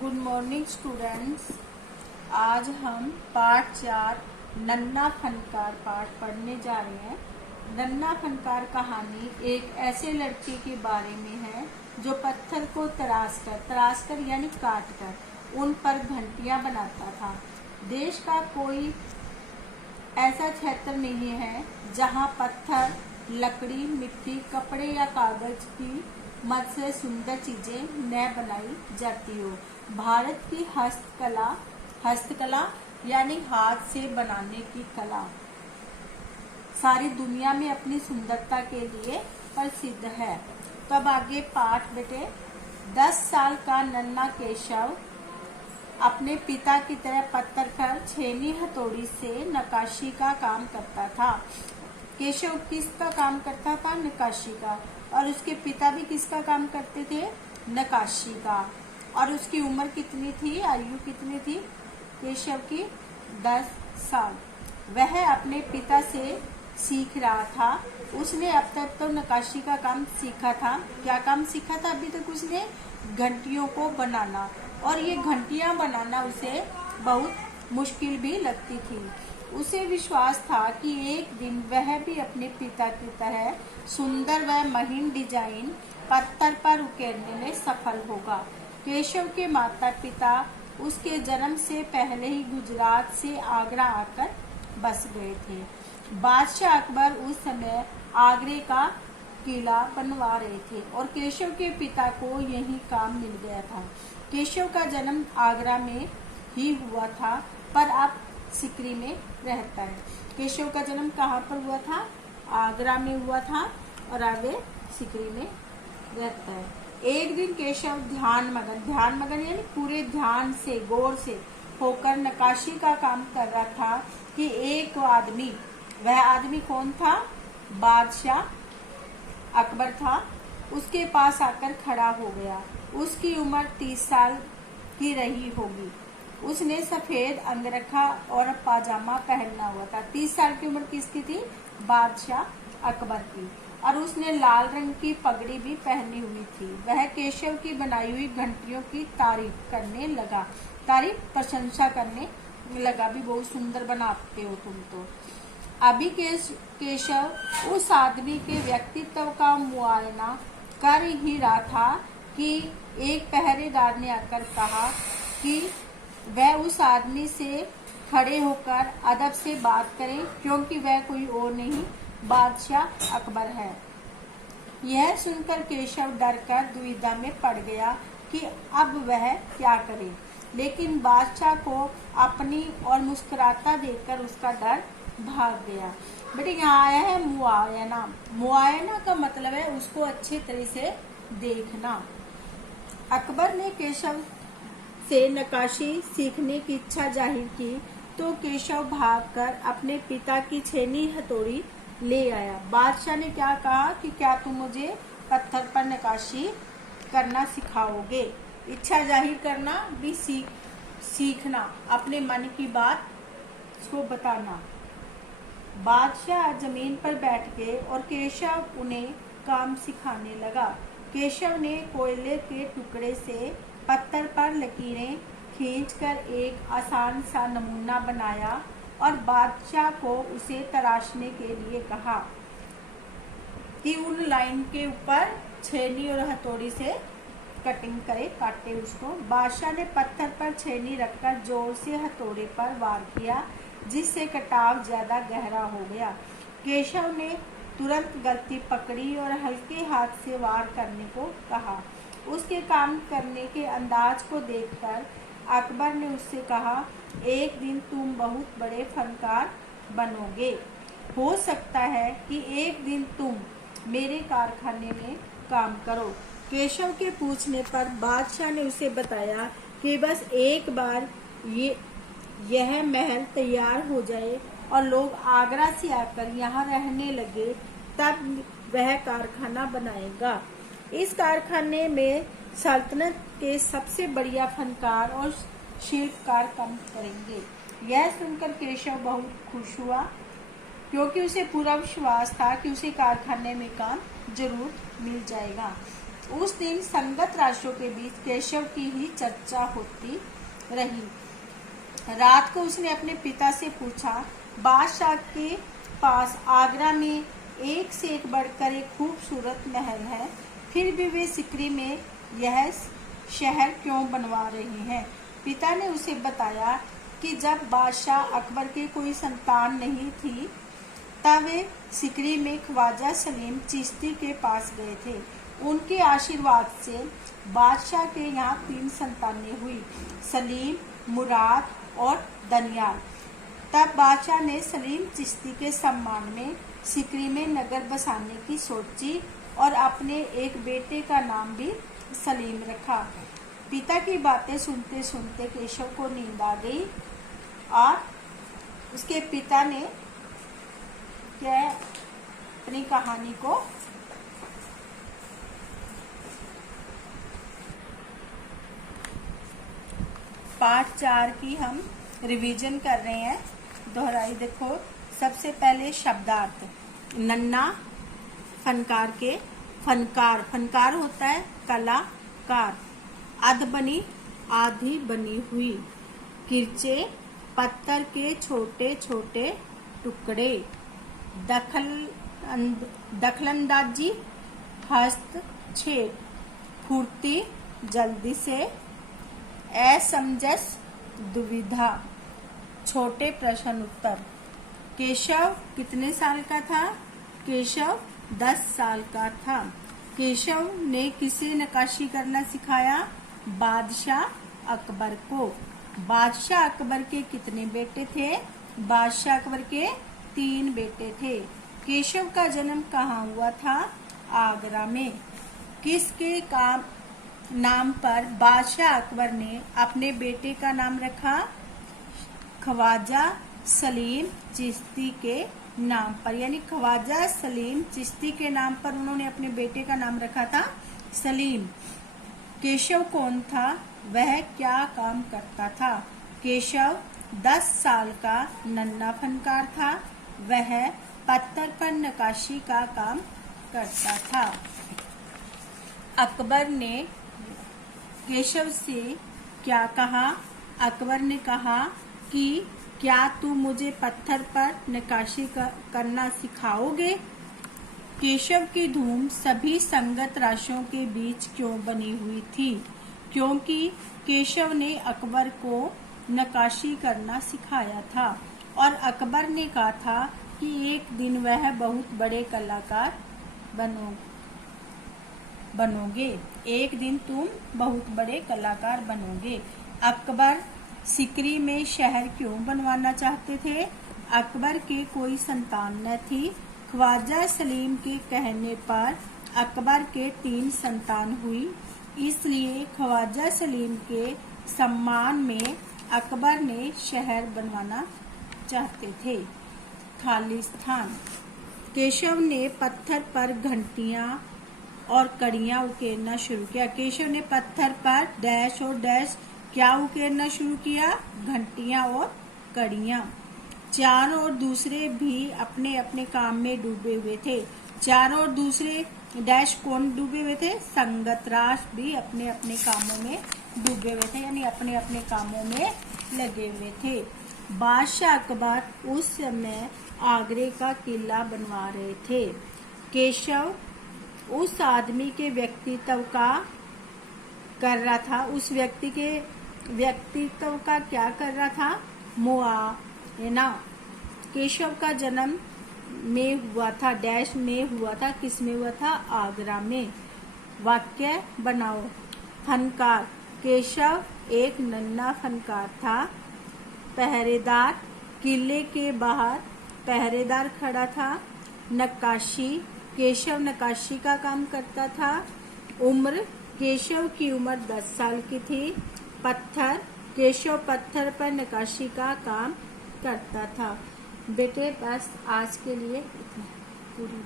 Good morning students. आज हम पाठ 4 नन्ना फनकार पाठ पढ़ने जा रहे हैं। नन्ना फनकार कहानी एक ऐसे लड़के के बारे में है जो पत्थर को तराश कर यानी काट कर उन पर घंटियां बनाता था। देश का कोई ऐसा क्षेत्र नहीं है जहां पत्थर, लकड़ी, मिट्टी, कपड़े या कागज की मदद से सुंदर चीजें न बनाई जाती हो। भारत की हस्तकला यानी हाथ से बनाने की कला सारी दुनिया में अपनी सुंदरता के लिए प्रसिद्ध है। तो अब आगे पाठ बेटे। 10 साल का नन्ना केशव अपने पिता की तरह पत्थर पर छेनी हथौड़ी से नक्काशी का काम करता था। केशव किसका काम करता था? नक्काशी का। और उसके पिता भी किसका काम करते थे? नक्काशी का। और उसकी उम्र कितनी थी? आयु कितनी थी केशव की? 10 साल। वह अपने पिता से सीख रहा था। उसने अब तक तो नक्काशी का काम सीखा था। क्या काम सीखा था अभी तक? उसने घंटियों को बनाना, और ये घंटियां बनाना उसे बहुत मुश्किल भी लगती थी। उसे विश्वास था कि एक दिन वह भी अपने पिता की तरह सुंदर व महीन डिजाइन पत्थर पर उकेरने में सफल होगा। केशव के माता पिता उसके जन्म से पहले ही गुजरात से आगरा आकर बस गए थे। बादशाह अकबर उस समय आगरे का किला बनवा रहे थे और केशव के पिता को यही काम मिल गया था। केशव का जन्म आगरा में ही हुआ था, पर अब सिकरी में रहता है। केशव का जन्म कहाँ पर हुआ था? आगरा में हुआ था, और आगे सिकरी में रहता है। एक दिन केशव ध्यान मगन यानी पूरे ध्यान से, गौर से होकर नक्काशी का काम कर रहा था कि एक आदमी, वह आदमी कौन था? बादशाह अकबर था। उसके पास आकर खड़ा हो गया। उसकी उम्र 30 साल की रही होगी। उसने सफेद अंगरखा और पाजामा पहना हुआ था। 30 साल की उम्र किसकी थी? बादशाह अकबर की। और उसने लाल रंग की पगड़ी भी पहनी हुई थी। वह केशव की बनाई हुई घंटियों की प्रशंसा करने लगा। भी बहुत सुंदर बनाते हो तुम तो। अभी केशव उस आदमी के व्यक्तित्व का मुआयना कर ही रहा था कि एक पहरेदार ने आकर कहा कि वह उस आदमी से खड़े होकर अदब से बात करें, क्योंकि वह कोई और नहीं, बादशाह अकबर है। यह सुनकर केशव डरकर दुविधा में पड़ गया कि अब वह क्या करे, लेकिन बादशाह को अपनी और मुस्कुराता देखकर उसका डर भाग गया। बेटे यहाँ आया है मुआयना। मुआयना का मतलब है उसको अच्छे तरह से देखना। अकबर ने केशव से नक्काशी सीखने की इच्छा जाहिर की तो केशव भागकर अपने पिता की छेनी हथौड़ी ले आया। बादशाह ने क्या कहा कि क्या तुम मुझे पत्थर पर नक्काशी करना सिखाओगे? इच्छा जाहिर करना भी सीखना, अपने मन की बात को बताना। बादशाह जमीन पर बैठ गए और केशव उन्हें काम सिखाने लगा। केशव ने कोयले के टुकड़े से पत्थर पर लकीरें खींचकर एक आसान सा नमूना बनाया और बादशाह को उसे तराशने के लिए कहा कि उन लाइन के ऊपर छेनी और हथौड़ी से कटिंग काटे उसको। बादशाह ने पत्थर पर छेनी रखकर जोर से हथौड़े पर वार किया, जिससे कटाव ज्यादा गहरा हो गया। केशव ने तुरंत गलती पकड़ी और हल्के हाथ से वार करने को कहा। उसके काम करने के अंदाज को देखकर अकबर ने उससे कहा, एक दिन तुम बहुत बड़े फनकार बनोगे। हो सकता है कि एक दिन तुम मेरे कारखाने में काम करो। केशव के पूछने पर बादशाह ने उसे बताया कि बस एक बार यह महल तैयार हो जाए और लोग आगरा से आकर यहाँ रहने लगे, तब वह कारखाना बनाएगा। इस कारखाने में सल्तनत के सबसे बढ़िया फनकार और शिल्पकार काम करेंगे। यह सुनकर केशव बहुत खुश हुआ, क्योंकि उसे पूरा विश्वास था कि उसे कारखाने में काम जरूर मिल जाएगा। उस दिन संगत राशियों के बीच केशव की ही चर्चा होती रही। रात को उसने अपने पिता से पूछा, बादशाह के पास आगरा में एक से एक बढ़कर एक खूबसूरत महल है, फिर भी वे सिकरी में यह शहर क्यों बनवा रहे हैं? पिता ने उसे बताया कि जब बादशाह अकबर के कोई संतान नहीं थी तब वे सिकरी में ख्वाजा सलीम चिश्ती के पास गए थे। उनके आशीर्वाद से बादशाह के यहाँ 3 संतानें हुई, सलीम, मुराद और दनियाल। तब बादशाह ने सलीम चिश्ती के सम्मान में सिकरी में नगर बसाने की सोची और अपने एक बेटे का नाम भी सलीम रखा। पिता की बातें सुनते सुनते केशव को नींद आ गई और उसके पिता ने अपनी कहानी को पार्ट 4 की हम रिवीजन कर रहे हैं, दोहराई। देखो, सबसे पहले शब्दार्थ। नन्ना फनकार के फनकार, फनकार होता है कलाकार। अध बनी, आधी बनी हुई। किरचे, पत्थर के छोटे छोटे टुकड़े। दखलंदाजी, हस्तक्षेप। फुर्ती, जल्दी से। असमंजस, दुविधा। छोटे प्रश्न उत्तर। केशव कितने साल का था? केशव 10 साल का था। केशव ने किसे नक्काशी करना सिखाया? बादशाह अकबर को। बादशाह अकबर के कितने बेटे थे? बादशाह अकबर के 3 बेटे थे। केशव का जन्म कहाँ हुआ था? आगरा में। किसके नाम पर बादशाह अकबर ने अपने बेटे का नाम रखा? ख्वाजा सलीम चिश्ती के नाम पर, यानी ख्वाजा सलीम चिश्ती के नाम पर उन्होंने अपने बेटे का नाम रखा था सलीम। केशव कौन था? वह क्या काम करता था? केशव 10 साल का नन्हा फनकार था। वह पत्थर पर नक्काशी का काम करता था। अकबर ने केशव से क्या कहा? अकबर ने कहा कि क्या तू मुझे पत्थर पर नक्काशी करना सिखाओगे? केशव की धूम सभी संगत राशियों के बीच क्यों बनी हुई थी? क्योंकि केशव ने अकबर को नक्काशी करना सिखाया था और अकबर ने कहा था कि एक दिन वह बहुत बड़े कलाकार बनोगे। एक दिन तुम बहुत बड़े कलाकार बनोगे। अकबर सिकरी में शहर क्यों बनवाना चाहते थे? अकबर के कोई संतान न थी। ख्वाजा सलीम के कहने पर अकबर के 3 संतान हुई, इसलिए ख्वाजा सलीम के सम्मान में अकबर ने शहर बनवाना चाहते थे। खाली स्थान। केशव ने पत्थर पर घंटियां और कड़ियां उकेरना शुरू किया। केशव ने पत्थर पर डैश और डैश क्या उकेरना शुरू किया? घंटियां और कड़ियां। चारों और दूसरे भी अपने अपने काम में डूबे हुए थे। चारों और दूसरे डैश कौन डूबे हुए थे? संगत राष्ट्र भी अपने अपने कामों में डूबे हुए थे, यानी अपने अपने कामों में लगे हुए थे। बादशाह अकबर उस समय आगरे का किला बनवा रहे थे। केशव उस आदमी के व्यक्तित्व का कर रहा था, उस व्यक्ति के व्यक्तित्व का क्या कर रहा था? मुआयना। केशव का जन्म में हुआ था, डैश में हुआ था, किस में हुआ था? आगरा में। वाक्य बनाओ। फनकार। केशव एक नन्हा फनकार था। पहरेदार। किले के बाहर पहरेदार खड़ा था। नक्काशी। केशव नक्काशी का काम करता था। उम्र। केशव की उम्र 10 साल की थी। पत्थर। केशव पत्थर पर नक्काशी का काम करता था। बेटे बस आज के लिए इतना पूरी।